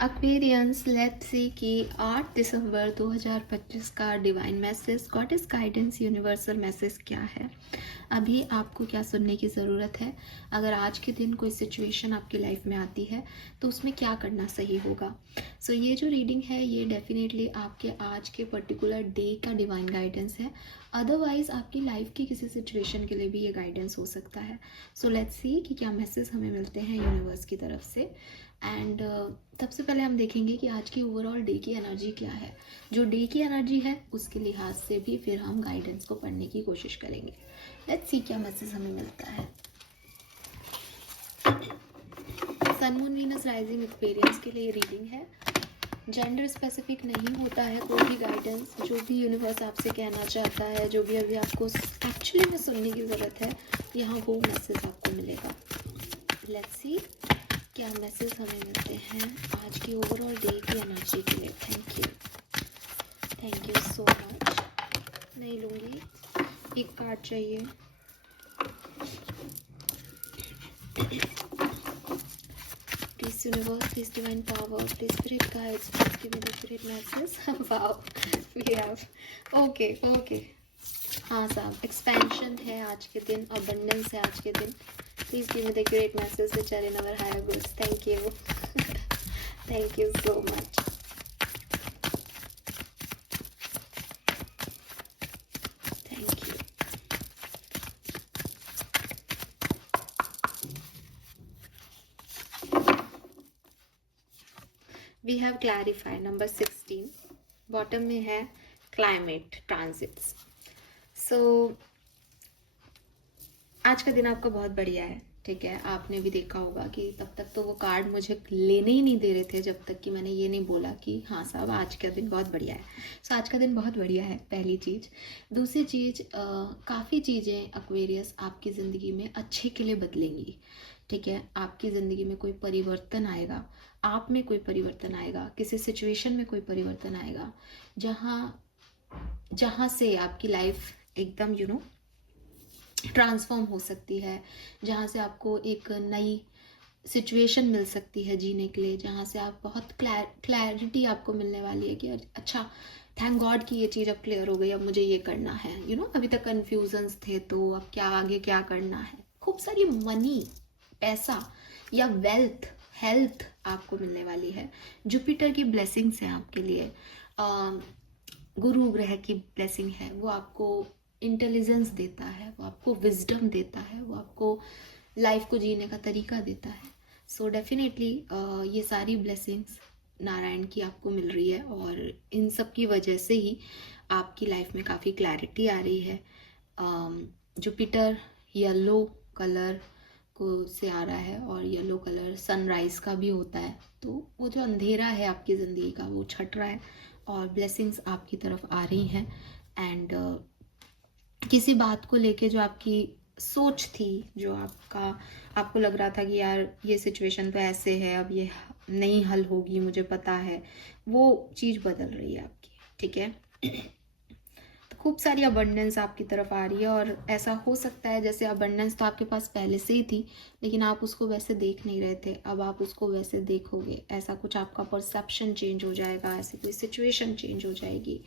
Aquarians, let's see कि 8 दिसंबर 2025 का divine message, goddess guidance, universal message क्या है। अभी आपको क्या सुनने की ज़रूरत है। अगर आज के दिन कोई सिचुएशन आपकी लाइफ में आती है तो उसमें क्या करना सही होगा। सो ये जो रीडिंग है ये डेफिनेटली आपके आज के पर्टिकुलर डे का डिवाइन गाइडेंस है। अदरवाइज़ आपकी लाइफ की किसी सिचुएशन के लिए भी ये गाइडेंस हो सकता है। सो लेट्स सी कि क्या मैसेज हमें मिलते हैं यूनिवर्स की तरफ से। एंड सबसे पहले हम देखेंगे कि आज की ओवरऑल डे की एनर्जी क्या है। जो डे की एनर्जी है उसके लिहाज से भी फिर हम गाइडेंस को पढ़ने की कोशिश करेंगे। लेट्स सी क्या मैसेज हमें मिलता है। Sun moon Venus rising experience के लिए रीडिंग है। जेंडर स्पेसिफिक नहीं होता है कोई भी गाइडेंस। जो भी यूनिवर्स आपसे कहना चाहता है, जो भी अभी आपको एक्चुअली में सुनने की ज़रूरत है, यहाँ वो मैसेज आपको मिलेगा। लेट्स सी क्या मैसेज हमें मिलते हैं आज की ओवरऑल डे की एनर्जी के लिए। Thank you so much. नहीं लूँगी, एक कार्ड चाहिए। Please universe, please divine power, please spirit guides, please give me the spirit message. Wow, we have okay. हाँ साहब, एक्सपेंशन है आज के दिन, अबंडेंस है आज के दिन। Please give me the great message which are in our higher goods. Thank you thank you so much. Thank you. We have clarify number 16, bottom में है क्लाइमेट ट्रांजिट्स। सो आज का दिन आपका बहुत बढ़िया है, ठीक है। आपने भी देखा होगा कि तब तक तो वो कार्ड मुझे लेने ही नहीं दे रहे थे जब तक कि मैंने ये नहीं बोला कि हाँ साहब आज का दिन बहुत बढ़िया है। सो आज का दिन बहुत बढ़िया है, पहली चीज़। दूसरी चीज़, काफ़ी चीज़ें एक्वेरियस आपकी ज़िंदगी में अच्छे के लिए बदलेंगी, ठीक है। आपकी ज़िंदगी में कोई परिवर्तन आएगा, आप में कोई परिवर्तन आएगा, किसी सिचुएशन में कोई परिवर्तन आएगा जहाँ से आपकी लाइफ एकदम ट्रांसफॉर्म हो सकती है, जहाँ से आपको एक नई सिचुएशन मिल सकती है जीने के लिए, जहाँ से आप बहुत क्लैरिटी आपको मिलने वाली है कि अच्छा थैंक गॉड कि ये चीज़ अब क्लियर हो गई, अब मुझे ये करना है। अभी तक कन्फ्यूजन्स थे तो अब क्या आगे क्या करना है। खूब सारी मनी, पैसा या वेल्थ, हेल्थ आपको मिलने वाली है। जुपिटर की ब्लेसिंग्स हैं आपके लिए। गुरु ग्रह की ब्लेसिंग है, वो आपको इंटेलिजेंस देता है, वो आपको विजडम देता है, वो आपको लाइफ को जीने का तरीका देता है। सो डेफिनेटली ये सारी ब्लेसिंग्स नारायण की आपको मिल रही है और इन सब की वजह से ही आपकी लाइफ में काफ़ी क्लैरिटी आ रही है। जुपिटर येलो कलर को से आ रहा है और येलो कलर सनराइज का भी होता है, तो वो जो अंधेरा है आपकी ज़िंदगी का वो छट रहा है और ब्लेसिंग्स आपकी तरफ आ रही हैं। एंड किसी बात को लेके जो आपकी सोच थी, जो आपको लग रहा था कि यार ये सिचुएशन तो ऐसे है, अब ये नहीं हल होगी, मुझे पता है, वो चीज़ बदल रही है आपकी, ठीक है। तो खूब सारी अबंडेंस आपकी तरफ आ रही है और ऐसा हो सकता है जैसे अबंडेंस तो आपके पास पहले से ही थी लेकिन आप उसको वैसे देख नहीं रहे थे, अब आप उसको वैसे देखोगे। ऐसा कुछ आपका परसेप्शन चेंज हो जाएगा, ऐसी कोई सिचुएशन चेंज हो जाएगी,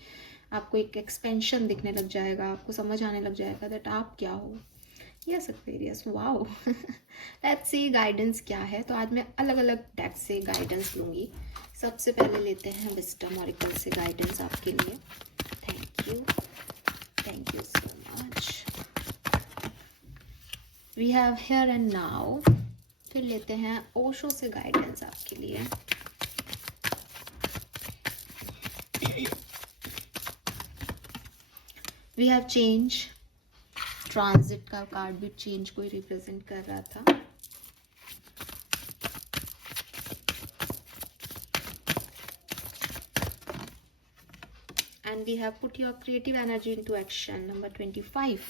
आपको एक एक्सपेंशन दिखने लग जाएगा, आपको समझ आने लग जाएगा दैट आप क्या हो। Yes Aquarius, wow. Let's see guidance क्या है। तो आज मैं अलग अलग डेक से गाइडेंस लूँगी। सबसे पहले लेते हैं विजडम ऑरिकल से गाइडेंस आपके लिए। Thank you so much. We have here and now. फिर लेते हैं ओशो से गाइडेंस आपके लिए। वी हैव चेंज, ट्रांजिट का कार्ड भी चेंज को रिप्रेजेंट कर रहा था। And we have put your creative energy into action, number 25.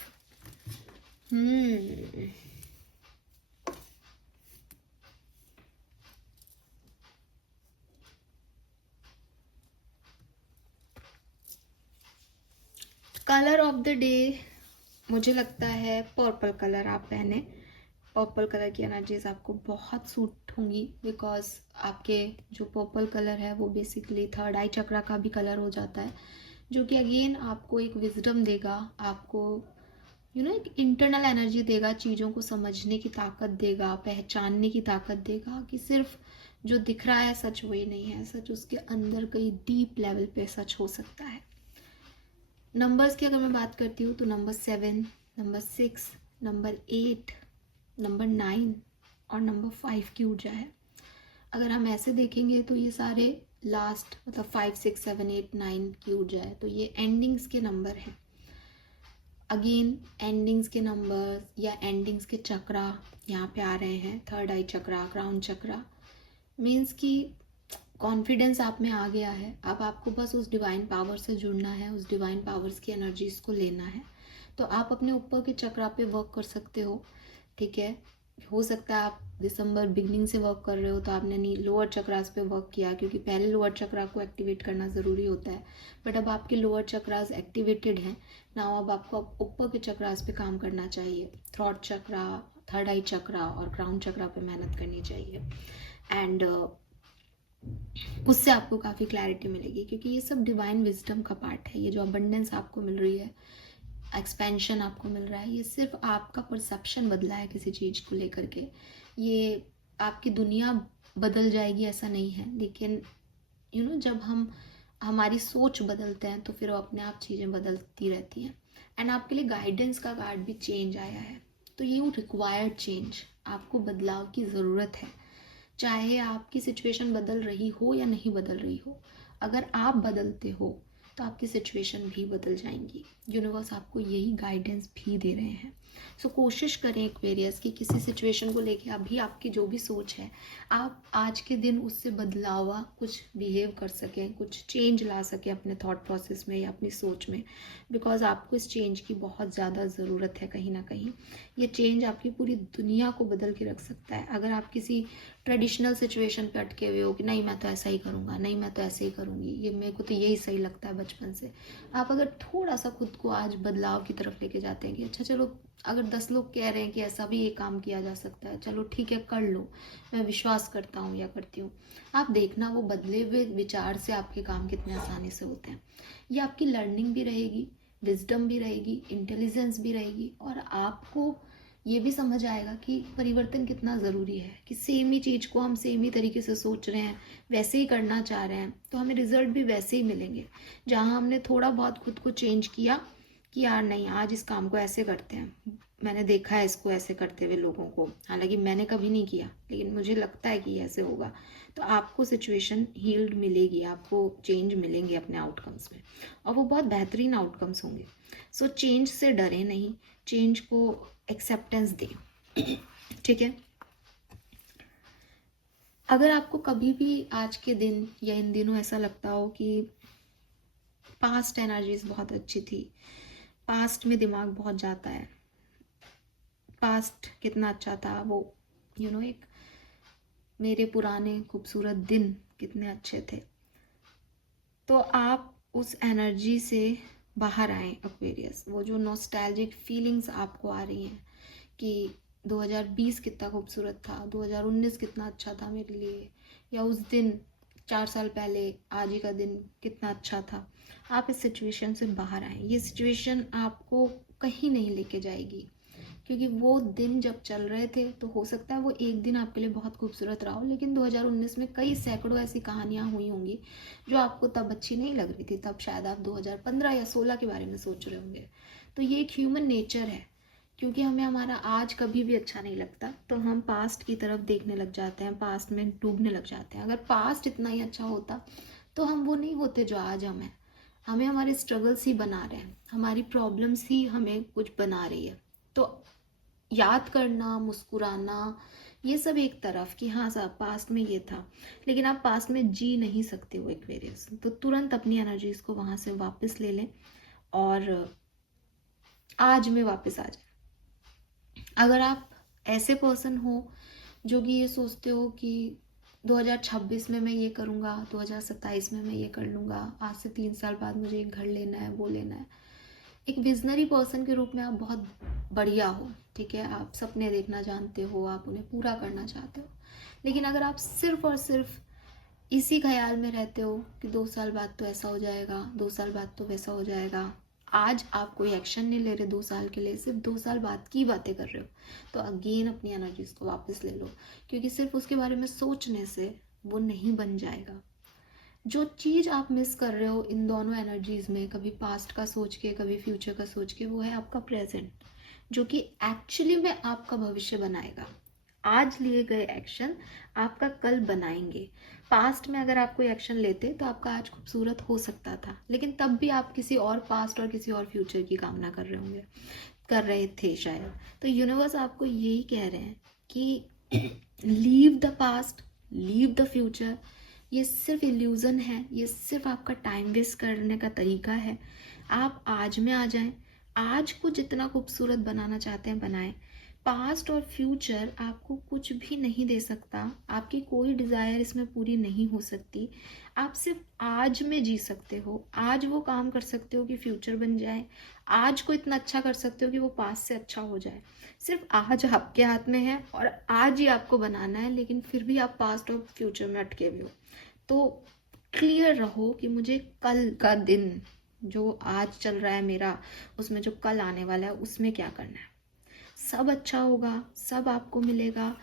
Colour of the day मुझे लगता है पर्पल कलर आप पहने। पर्पल कलर की एनर्जीज आपको बहुत सूट होंगी, बिकॉज आपके जो पर्पल कलर है वो बेसिकली थर्ड आई चक्रा का भी कलर हो जाता है, जो कि अगेन आपको एक विजडम देगा, आपको एक इंटरनल एनर्जी देगा, चीज़ों को समझने की ताकत देगा, पहचानने की ताकत देगा कि सिर्फ जो दिख रहा है सच वही नहीं है, सच उसके अंदर कई डीप लेवल पे सच हो सकता है। नंबर्स की अगर मैं बात करती हूँ तो नंबर 7, नंबर 6, नंबर 8, नंबर 9 और नंबर 5 की ऊर्जा है। अगर हम ऐसे देखेंगे तो ये सारे लास्ट मतलब 5, 6, 7, 8, 9 की ऊर्जा है, तो ये एंडिंग्स के नंबर हैं। अगेन एंडिंग्स के नंबर या एंडिंग्स के चक्रा यहाँ पे आ रहे हैं, थर्ड आई चक्रा, क्राउन चक्रा, मीन्स कि कॉन्फिडेंस आप में आ गया है। अब आपको बस उस डिवाइन पावर से जुड़ना है, उस डिवाइन पावर्स की एनर्जीज को लेना है। तो आप अपने ऊपर के चक्रा पे वर्क कर सकते हो, ठीक है। हो सकता है आप दिसंबर बिगनिंग से वर्क कर रहे हो तो आपने लोअर चक्रास पे वर्क किया, क्योंकि पहले लोअर चक्रा को एक्टिवेट करना ज़रूरी होता है। बट अब आपके लोअर चक्रास एक्टिवेटेड हैं ना, अब आपको ऊपर के चक्रास पे काम करना चाहिए। थ्रॉट चक्रा, थर्ड आई चक्रा और क्राउन चक्रा पे मेहनत करनी चाहिए, एंड उससे आपको काफ़ी क्लैरिटी मिलेगी, क्योंकि ये सब डिवाइन विजडम का पार्ट है। ये जो अबंडेंस आपको मिल रही है, एक्सपेंशन आपको मिल रहा है, ये सिर्फ आपका परसेप्शन बदला है किसी चीज़ को लेकर के। ये आपकी दुनिया बदल जाएगी ऐसा नहीं है, लेकिन जब हम हमारी सोच बदलते हैं तो फिर वो अपने आप चीज़ें बदलती रहती हैं। एंड आपके लिए गाइडेंस का कार्ड भी चेंज आया है, तो ये रिक्वायर्ड चेंज, आपको बदलाव की ज़रूरत है। चाहे आपकी सिचुएशन बदल रही हो या नहीं बदल रही हो, अगर आप बदलते हो तो आपकी सिचुएशन भी बदल जाएंगी। यूनिवर्स आपको यही गाइडेंस भी दे रहे हैं। सो कोशिश करें एक्वेरियस की किसी सिचुएशन को लेके अभी आपकी जो भी सोच है, आप आज के दिन उससे बदलावा कुछ बिहेव कर सकें, कुछ चेंज ला सकें अपने थॉट प्रोसेस में या अपनी सोच में, बिकॉज आपको इस चेंज की बहुत ज़्यादा ज़रूरत है। कहीं ना कहीं ये चेंज आपकी पूरी दुनिया को बदल के रख सकता है। अगर आप किसी ट्रेडिशनल सिचुएशन पे अटके हुए हो कि नहीं मैं तो ऐसा ही करूँगा, नहीं मैं तो ऐसे ही करूँगी, ये मेरे को तो यही सही लगता है बचपन से, आप अगर थोड़ा सा खुद को आज बदलाव की तरफ लेके जाते हैं कि अच्छा चलो, अगर 10 लोग कह रहे हैं कि ऐसा भी ये काम किया जा सकता है, चलो ठीक है कर लो, मैं विश्वास करता हूँ या करती हूँ, आप देखना वो बदले हुए विचार से आपके काम कितने आसानी से होते हैं। ये आपकी लर्निंग भी रहेगी, विजडम भी रहेगी, इंटेलिजेंस भी रहेगी, और आपको ये भी समझ आएगा कि परिवर्तन कितना ज़रूरी है, कि सेम ही चीज़ को हम सेम ही तरीके से सोच रहे हैं, वैसे ही करना चाह रहे हैं, तो हमें रिजल्ट भी वैसे ही मिलेंगे। जहाँ हमने थोड़ा बहुत खुद को चेंज किया कि यार नहीं आज इस काम को ऐसे करते हैं, मैंने देखा है इसको ऐसे करते हुए लोगों को, हालांकि मैंने कभी नहीं किया लेकिन मुझे लगता है कि ऐसे होगा, तो आपको सिचुएशन हील्ड मिलेगी, आपको चेंज मिलेंगे अपने आउटकम्स में, और वो बहुत बेहतरीन आउटकम्स होंगे। सो चेंज से डरे नहीं, चेंज को एक्सेप्टेंस दें, ठीक है। अगर आपको कभी भी आज के दिन या इन दिनों ऐसा लगता हो कि पास्ट एनर्जीज बहुत अच्छी थी, पास्ट में दिमाग बहुत जाता है, पास्ट कितना अच्छा था, वो एक मेरे पुराने खूबसूरत दिन कितने अच्छे थे, तो आप उस एनर्जी से बाहर आए एक्वेरियस। वो जो नॉस्टैल्जिक फीलिंग्स आपको आ रही हैं कि 2020 कितना खूबसूरत था, 2019 कितना अच्छा था मेरे लिए, या उस दिन 4 साल पहले आज ही का दिन कितना अच्छा था, आप इस सिचुएशन से बाहर आएँ। ये सिचुएशन आपको कहीं नहीं लेके जाएगी, क्योंकि वो दिन जब चल रहे थे तो हो सकता है वो एक दिन आपके लिए बहुत खूबसूरत रहा हो, लेकिन 2019 में कई सैकड़ों ऐसी कहानियाँ हुई होंगी जो आपको तब अच्छी नहीं लग रही थी, तब शायद आप 2015 या 16 के बारे में सोच रहे होंगे। तो ये एक ह्यूमन नेचर है, क्योंकि हमें हमारा आज कभी भी अच्छा नहीं लगता तो हम पास्ट की तरफ देखने लग जाते हैं, पास्ट में डूबने लग जाते हैं। अगर पास्ट इतना ही अच्छा होता तो हम वो नहीं होते जो आज हम हैं। हमें हमारे स्ट्रगल्स ही बना रहे हैं, हमारी प्रॉब्लम्स ही हमें कुछ बना रही है। तो याद करना, मुस्कुराना, ये सब एक तरफ कि हाँ साहब पास्ट में ये था, लेकिन आप पास्ट में जी नहीं सकते हो एक्वेरियस, तो तुरंत अपनी एनर्जीज को वहाँ से वापस ले लें और आज में वापस आ जाए। अगर आप ऐसे पर्सन हो जो कि ये सोचते हो कि 2026 में मैं ये करूँगा, 2027 में मैं ये कर लूँगा, आज से 3 साल बाद मुझे एक घर लेना है, वो लेना है, एक विजनरी पर्सन के रूप में आप बहुत बढ़िया हो, ठीक है, आप सपने देखना जानते हो, आप उन्हें पूरा करना चाहते हो। लेकिन अगर आप सिर्फ और सिर्फ इसी ख्याल में रहते हो कि 2 साल बाद तो ऐसा हो जाएगा, 2 साल बाद तो वैसा हो जाएगा, आज आप कोई एक्शन नहीं ले रहे 2 साल के लिए, सिर्फ 2 साल बाद की बातें कर रहे हो, तो अगेन अपनी एनर्जीज को वापस ले लो, क्योंकि सिर्फ उसके बारे में सोचने से वो नहीं बन जाएगा। जो चीज़ आप मिस कर रहे हो इन दोनों एनर्जीज में, कभी पास्ट का सोच के कभी फ्यूचर का सोच के, वो है आपका प्रेजेंट, जो कि एक्चुअली में आपका भविष्य बनाएगा। आज लिए गए एक्शन आपका कल बनाएंगे। पास्ट में अगर आप कोई एक्शन लेते तो आपका आज खूबसूरत हो सकता था, लेकिन तब भी आप किसी और पास्ट और किसी और फ्यूचर की कामना कर रहे होंगे, कर रहे थे शायद। तो यूनिवर्स आपको यही कह रहे हैं कि leave the past, leave the future. ये सिर्फ इल्यूज़न है, ये सिर्फ आपका टाइम वेस्ट करने का तरीका है। आप आज में आ जाएं, आज को जितना खूबसूरत बनाना चाहते हैं बनाएं। पास्ट और फ्यूचर आपको कुछ भी नहीं दे सकता, आपकी कोई डिज़ायर इसमें पूरी नहीं हो सकती। आप सिर्फ आज में जी सकते हो, आज वो काम कर सकते हो कि फ्यूचर बन जाए, आज को इतना अच्छा कर सकते हो कि वो पास्ट से अच्छा हो जाए। सिर्फ आज आपके हाथ में है और आज ही आपको बनाना है, लेकिन फिर भी आप पास्ट और फ्यूचर में अटके हुए हो। तो क्लियर रहो कि मुझे कल का दिन जो आज चल रहा है मेरा, उसमें जो कल आने वाला है उसमें क्या करना है। सब अच्छा होगा, सब आपको मिलेगा,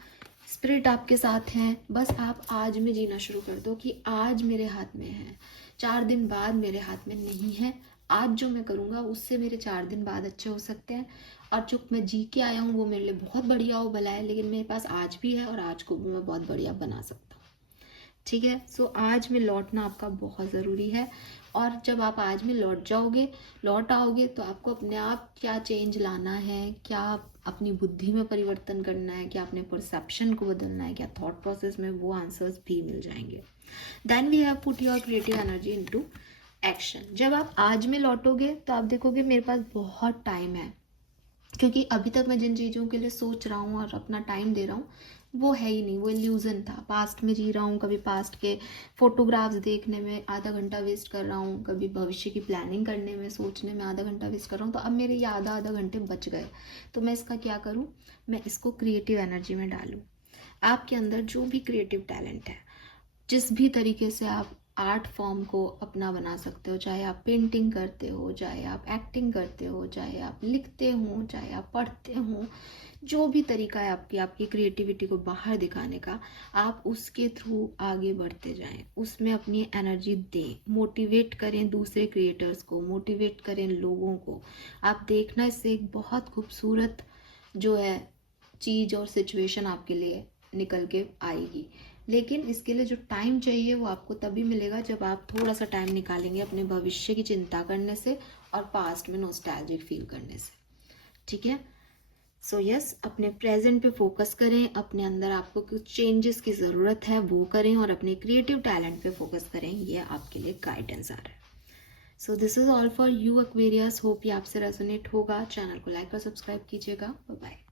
स्पिरिट आपके साथ हैं। बस आप आज में जीना शुरू कर दो कि आज मेरे हाथ में है, 4 दिन बाद मेरे हाथ में नहीं है। आज जो मैं करूँगा उससे मेरे 4 दिन बाद अच्छे हो सकते हैं, और जो मैं जी के आया हूँ वो मेरे लिए बहुत बढ़िया हो भला है, लेकिन मेरे पास आज भी है और आज को भी मैं बहुत बढ़िया बना सकता हूँ। ठीक है, सो आज में लौटना आपका बहुत ज़रूरी है। और जब आप आज में लौट आओगे तो आपको अपने आप क्या चेंज लाना है, क्या अपनी बुद्धि में परिवर्तन करना है, क्या अपने परसेप्शन को बदलना है, क्या थॉट प्रोसेस में, वो आंसर्स भी मिल जाएंगे। Then we have put your creative energy into action. जब आप आज में लौटोगे तो आप देखोगे मेरे पास बहुत टाइम है, क्योंकि अभी तक मैं जिन चीज़ों के लिए सोच रहा हूँ और अपना टाइम दे रहा हूँ वो है ही नहीं, वो इल्यूज़न था। पास्ट में जी रहा हूँ, कभी पास्ट के फोटोग्राफ्स देखने में आधा घंटा वेस्ट कर रहा हूँ, कभी भविष्य की प्लानिंग करने में, सोचने में आधा घंटा वेस्ट कर रहा हूँ। तो अब मेरे ये आधा घंटे बच गए, तो मैं इसका क्या करूँ, मैं इसको क्रिएटिव एनर्जी में डालूँ। आपके अंदर जो भी क्रिएटिव टैलेंट है, जिस भी तरीके से आप आर्ट फॉर्म को अपना बना सकते हो, चाहे आप पेंटिंग करते हो, चाहे आप एक्टिंग करते हो, चाहे आप लिखते हो, चाहे आप पढ़ते हो, जो भी तरीका है आपकी क्रिएटिविटी को बाहर दिखाने का, आप उसके थ्रू आगे बढ़ते जाएं, उसमें अपनी एनर्जी दें, मोटिवेट करें दूसरे क्रिएटर्स को, मोटिवेट करें लोगों को। आप देखना इससे एक बहुत खूबसूरत जो है चीज़ और सिचुएशन आपके लिए निकल के आएगी। लेकिन इसके लिए जो टाइम चाहिए वो आपको तभी मिलेगा जब आप थोड़ा सा टाइम निकालेंगे अपने भविष्य की चिंता करने से और पास्ट में नॉस्टैल्जिक फील करने से। ठीक है, सो यस, अपने प्रेजेंट पे फोकस करें, अपने अंदर आपको कुछ चेंजेस की ज़रूरत है वो करें, और अपने क्रिएटिव टैलेंट पे फोकस करें, ये आपके लिए गाइडेंस आ रहा है। So this is all for you Aquarius, hope ये आपसे रेजोनेट होगा। चैनल को लाइक और सब्सक्राइब कीजिएगा। Bye bye.